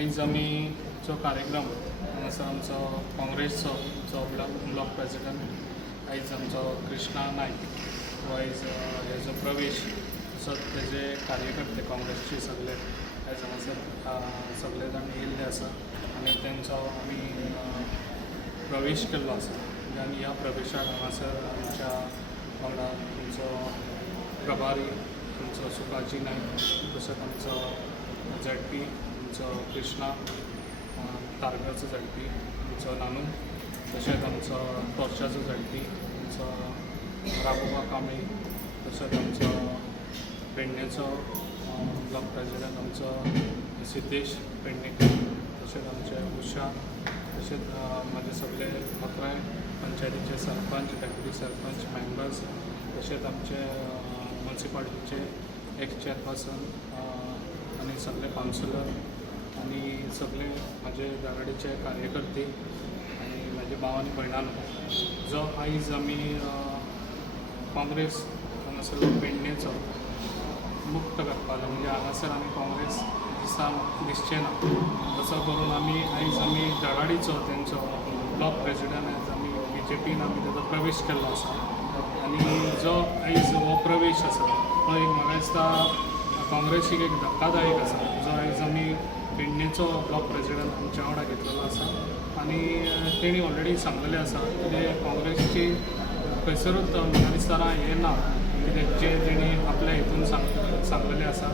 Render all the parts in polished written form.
आयज आमी जो कार्यक्रम हांगासर आमचो काँग्रेसचो जो ब्लॉक प्रेसिडेंट आयज आमचो कृष्णा नायक हो आयज हेजो प्रवेश सो तेजे कार्यकर्ते काँग्रेसचे सगळे आयज हांगासर सगळे जाण येयल्ले आसा आनी तेंचो आमी प्रवेश केल्लो आसा आनी ह्या प्रवेशाक हांगासर आमच्या वांगडा आमचो प्रभारी आमचो सुकाजी नायक तशेंच आमचो झडपी आमचो कृष्णा तारगाचो झडपी आमचो नानू तशेंच आमचो तोरच्याचो झडपी आमचो राघोबा कांबळे तशेंच आमचो पेडणेचो ब्लॉक प्रेसिडेंट आमचो सिद्धेश पेडणेकर तशेंच आमचे उशा तशेंच म्हाजे सगळे 11 पंचायतीचे सरपंच डेप्युटी सरपंच मेंबर्स तशेंच आमचे म्युन्सिपालिटीचे एक्स चेअरपर्सन आनी सगळे कावन्सिलर आनी सगळे म्हाजे जागाडीचे कार्यकर्ते आनी म्हाजे भाव आनी भयणांनो जो आयज आमी काँग्रेस हांगासरलो पेडणेचो मुक्त करपाचो म्हणजे हांगासर आमी काँग्रेस दिसचे ना तसो करून आमी आयज आमी जागाडीचो तेंचो ब्लॉक प्रेसिडेंट आयज आमी BJPन आमी तेजो प्रवेश केल्लो आसा आनी जो आयज हो प्रवेश आसा तो एक म्हाका दिसता काँग्रेसीक एक धक्कादायक आसा जो आयज आमी पेडणेचो ब्लॉक प्रेसिडेंट आमच्या वांगडा घेतलेलो आसा आनी तेणी ऑलरेडी सांगलेलें आसा कितें काँग्रेसची खंयसरूच म्हाका दिसता हें ना कितें जे तेणी आपल्या हितून सांगलेलें आसा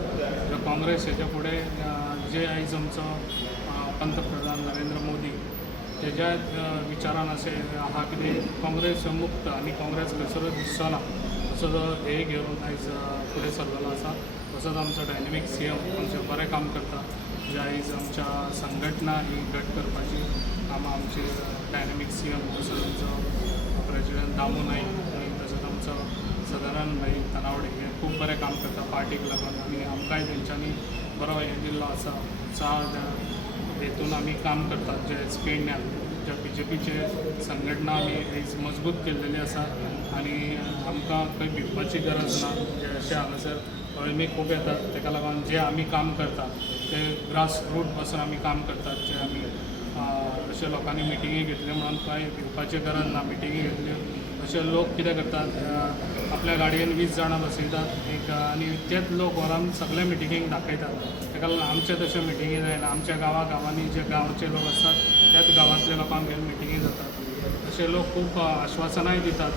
काँग्रेस हेच्या फुडें जे आयज आमचो पंतप्रधान नरेंद्र मोदी तेज्या विचारान अशें आहा कितें काँग्रेस मुक्त आनी काँग्रेस खंयसरूच दिसचो ना असो जो ध्येय घेवन आयज फुडें सरलेलो आसा तसोच आमचो डायनेमीक CM आमचें बरें काम करता जे आयज आमच्या संघटना ही घट करपाची कामां आमचे डायनेमीक CM तसोच आमचो प्रेसिडेंट दामू नाईक आनी तसोच आमचो सदानंद नाईक तनावडे हे खूब बरें काम करता पार्टीक लागून आनी आमकांय तेंच्यांनी बरो हें दिल्लो आसा उत्साह हेतून आमी काम करतात जे पेडण्यान ज्या BJPचे संघटना आमी आयज मजबूत केल्लेली आसा आनी आमकां खंय भिवपाची गरज ना जे अशें हांगासर अळमी खूब येतात तेका लागून जे आमी काम करतात ते ग्रास रूट पासून आमी काम करतात जे आमी अशे लोकांनी मिटिंगी घेतल्यो म्हणून कांय भिवपाची गरज ना मिटिंगी घेतल्यो अशे लोक कितें करतात आपल्या गाडयेन 20 जाणां बसयतात एक आनी तेच लोक व्हरून सगळे मिटिंगेक दाखयतात तेका लागून आमचे तशे मिटिंगी जायना आमच्या गांवांनी जे गांवचे लोक आसतात त्याच गांवांतल्या लोकांक घेवन मिटिंगी जातात अशे लोक खूब आश्वासनाय दितात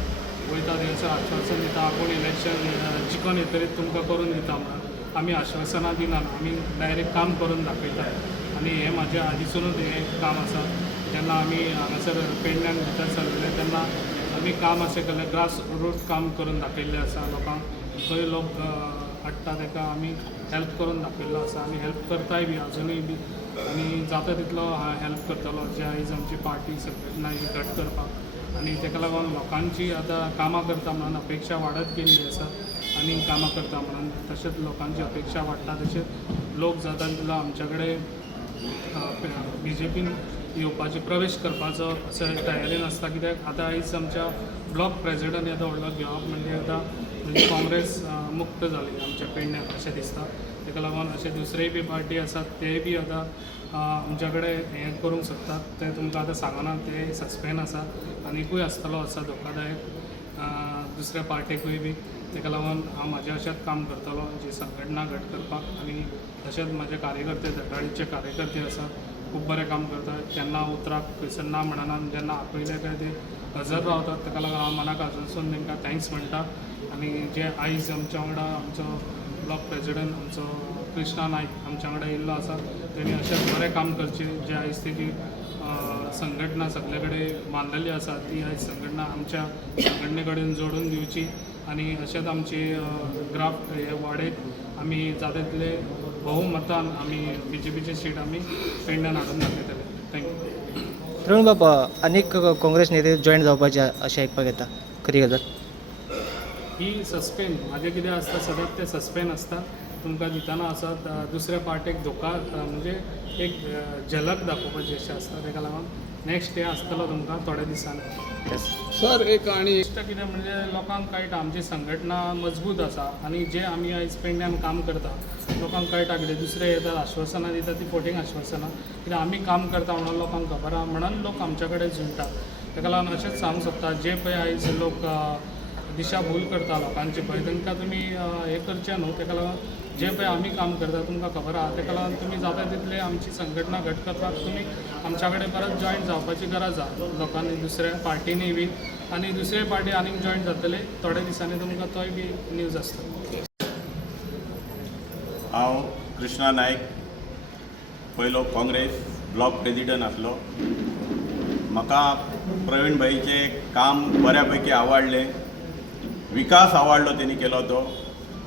वयता थंयसर आश्वासन दिता आपूण इलेक्शन जिखून येतरीत तुमकां करून दिता म्हणून आमी आश्वासनां दिनात आमी डायरेक्ट काम करून दाखयतात आनी हें म्हाजें आदींसूनच हें काम आसा जेन्ना आमी हांगासर पेडण्यान भितर सरलेले तेन्ना आमी काम अशें केल्लें ग्रास रूट काम करून दाखयल्लें आसा लोकांक खंय लोक हाडटा ताका आमी हेल्प करून दाखयल्लो आसा आनी हेल्प करताय बी अजुनूय बी आनी जाता तितलो हेल्प करतलो जे आयज आमची पार्टी संघटना ही घट करपाक आनी तेका लागून लोकांची आतां कामां करता म्हणून अपेक्षा वाडत गेल्ली आसा आनी कामां करता म्हणून तशेंच लोकांची अपेक्षा वाडटा तशेंच लोक जाता तितलो आमच्या कडेन BJPन येवपाचे प्रवेश करपाचो असो तयारेन आसता कित्याक आतां आयज आमच्या ब्लॉक प्रेसिडेंट येता व्हडलो घेवप म्हणजे आतां म्हणजे काँग्रेस मुक्त जाली आमच्या पेडण्याक अशें दिसता तेका लागून अशे दुसरेय बी पार्टी आसात तेय बी आतां आमच्या कडेन हें करूंक सोदतात ते तुमकां आतां सांगना ते सस्पेंड आसा आनीकूय आसतलो आसा धोकादायक दुसऱ्या पार्टेकूय बी तेका लागून हांव म्हाजें अशेंच काम करतलो जी संघटना घट करपाक आनी तशेंच म्हाजे कार्यकर्ते धडाडीचे कार्यकर्ते आसा खूब बरें काम करतात केन्ना उतराक खंयसर ना म्हणना जेन्ना आपयले काय ते हजर रावतात तेका लागून हांव मनाक आजूनसून तांकां थँक्स म्हणटा आनी जे आयज आमच्या वांगडा आमचो ब्लॉक प्रेसिडेंट आमचो कृष्णा नायक आमच्या वांगडा येयल्लो आसा तेणी अशेंच बरें काम करचें जे आयज तेजी संघटना सगळे कडेन बांदलेली आसा ती आयज संघटना आमच्या संघटने कडेन जोडून दिवची आनी अशेंच आमची ग्राफ हे वाडयत आमी जाता तितले बहुमतान आमी BJPची सीट आमी पेडण्यान हाडून दाखयतले थँक्यू तरुण बाबा अनेक काँग्रेस नेते जॉईन जावपाचे अशें आयकपाक येता खरी गजाल ही सस्पेंड म्हाजें कितें आसता सदांच ते सस्पेंड आसता तुमकां दितना आसत दुसऱ्या पार्टेक धोका म्हणजे एक झलक दाखोवपाची अशें आसता तेका लागून नेक्स्ट डे आसतलो तुमकां थोड्या दिसांनी. सर एक आणि इश्ट कितें म्हणजे लोकांक कळटा आमची संघटना मजबूत आसा आनी जे आमी आयज पेडण्यान काम करता लोकांक कळटा कितें दुसरे येतात आश्वासनां दिता ती फोटींग आश्वासनां कित्याक आमी काम करता म्हणून लोकांक खबर आहा म्हणून लोक आमच्या कडेन झुंजता. ताका लागून अशेंच सांगूंक सोदता जे पळय आयज लोक दिशाभूल करता लोकांची पळय तांकां तुमी हें करचें न्हू. ताका लागून जे पळय आमी काम करता तुमकां खबर आहा ताका लागून तुमी जाता तितले आमची संघटना घट करपाक तुमी आमच्या कडेन परत जॉयन जावपाची गरज आहा लोकांनी दुसऱ्या पार्टीनी बी आनी दुसरे पार्टी आनीक जॉयन जातले थोड्या दिसांनी तुमकां तोय बी न्यूज आसतलो. हांव कृष्णा नायक पयलो काँग्रेस ब्लॉक प्रेजिडंट आसलो. म्हाका प्रवीण भाईचें काम बऱ्या पैकी आवडलें. विकास आवडलो तेणी केलो तो.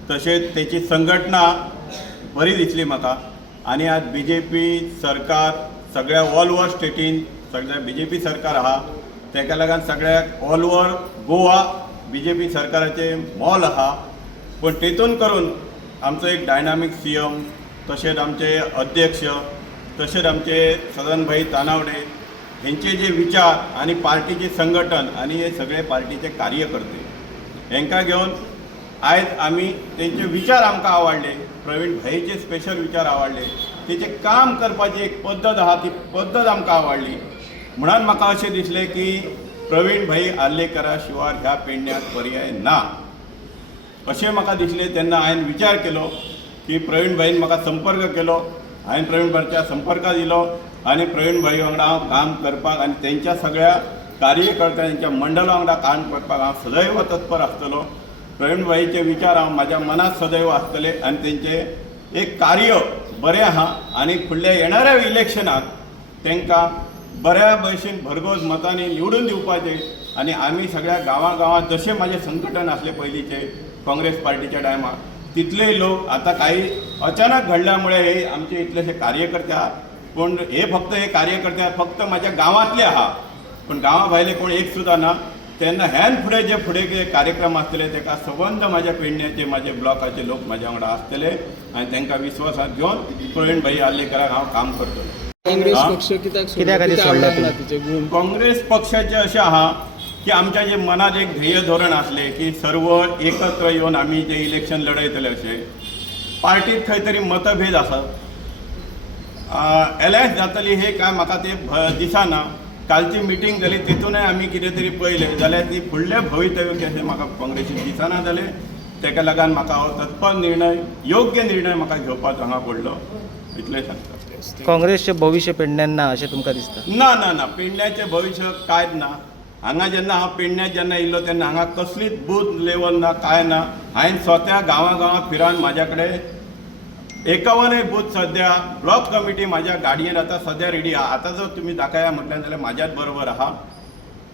तशेंच तेची संघटना बरी दिसली म्हाका. आनी आज BJP सरकार सगळ्या ऑल ओव्हर स्टेटीन सगळ्या BJP सरकार आहा ताका लागून सगळ्याक ऑल ओव्हर गोवा BJP सरकाराचें मोल आहा. पूण तेतून करून आमचो एक डायनामीक CM तशेंच आमचे अध्यक्ष तशेंच आमचे सदनभाई तानावडे हेंचे जे विचार आनी पार्टीचे संघटन आनी हे सगळे पार्टीचे कार्यकर्ते हेंकां घेवन आयज आमी तेंचे विचार आमकां आवडले. प्रवीण भाईचे स्पेशल विचार आवडले. तेचे काम करपाची एक पद्दत आहा ती पद्दत आमकां आवडली. म्हणून म्हाका अशें दिसलें की प्रवीण भाई आर्लेकरा शिवाय ह्या पेडण्याक पर्याय ना अशें म्हाका दिसलें. तेन्ना हांवें विचार केलो की प्रवीण भाईन म्हाका संपर्क केलो. हांवें प्रवीण भाईच्या संपर्कांत दिलो आनी प्रवीण भाई वांगडा हांव काम करपाक आनी तेंच्या सगळ्या कार्यकर्त्यांच्या मंडळा वांगडा काम करपाक हांव सदैव तत्पर आसतलो. प्रवीण भाईचे विचार हांव म्हाज्या मनात सदैव आसतले आनी तेंचे एक कार्य बरें आहा आनी फुडल्या येणाऱ्या इलेक्शनाक तांकां बऱ्या भशेन भरघोस मतांनी निवडून दिवपाचें आनी आमी सगळ्या गांवांत जशें म्हाजें संघटन आसलें पयलींचे काँग्रेस पार्टीच्या टायमार तितलेय लोक आतां काही अचानक घडल्यामुळे हे आमचे इतलेशे कार्यकर्ते आहात. पूण हे कार्यकर्ते फक्त म्हाज्या गांवांतले आहा पूण गांवा भायले कोण एक सुद्दां ना. तेन्ना ह्यान फुडें जे कार्यक्रम आसतले ताका संबंद म्हाज्या पेडण्याचे म्हाजे ब्लॉकाचे लोक म्हाज्या वांगडा आसतले आनी तांकां विश्वासांत घेवन प्रवीण भाई आर्लेकराक हांव काम करतलो. काँग्रेस पक्ष कित्याक खातीर सोडला तूं? तिचे गुण काँग्रेस पक्षाचें अशें आहा की आमच्या जे मनात एक ध्येय धोरण आसलें की सर्व एकत्र येवन आमी जे इलेक्शन लढयतले अशें. पार्टीत खंय तरी मतभेद आसात. एलायन्स जातली हे काय म्हाका ते दिसना. कालची मिटींग जाली तितूनय आमी कितें तरी पळयलें जाल्यार ती फुडलें भवितव्य कशें म्हाका काँग्रेसीन दिसना जालें. ताका लागून म्हाका हो तत्पर निर्णय योग्य निर्णय म्हाका घेवपाचो हांगा पडलो इतलें सांगता. काँग्रेसचें भविश्य पेडण्यान ना अशें तुमकां दिसता? ना ना ना पेडण्याचें भविश्य कांयच ना. हांगा जेन्ना हांव पेडण्यात जेन्ना येयल्लो तेन्ना हांगा कसलीच बूथ लेवल ना काय ना. हांवें स्वता गांवां फिरान म्हाज्या कडेन 51 बूथ सद्या ब्लॉक कमिटी म्हाज्या गाडयेन आतां सद्या रेडी आहा. आतां जर तुमी दाखया म्हटल्यार जाल्यार म्हाज्याच बरोबर आहा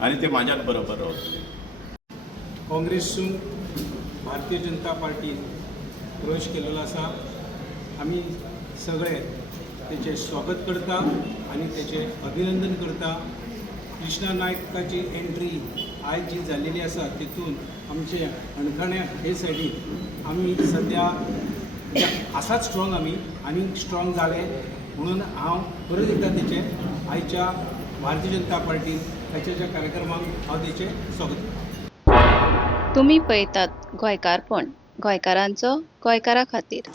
आनी ते म्हाज्याच बरोबर रावतले. काँग्रेसून भारतीय जनता पार्टीन प्रवेश केलेलो आसा. आमी सगळे तेचे स्वागत करता आनी तेचे अभिनंदन करता. कृष्णा नायकाची एंट्री आयज जी जाल्लेली आसा तितून आमचे अणखण्या हे सायडीन आमी सद्या आसात स्ट्रॉंग आमी आनी स्ट्रॉंग जाले म्हणून हांव परत एकदा तेचे आयच्या भारतीय जनता पार्टीन ताच्या कार्यक्रमाक हांव तेचे स्वागत करता. तुम्ही पळयतात गोंयकारपण, गोंयकारांचो गोंयकारा खातीर.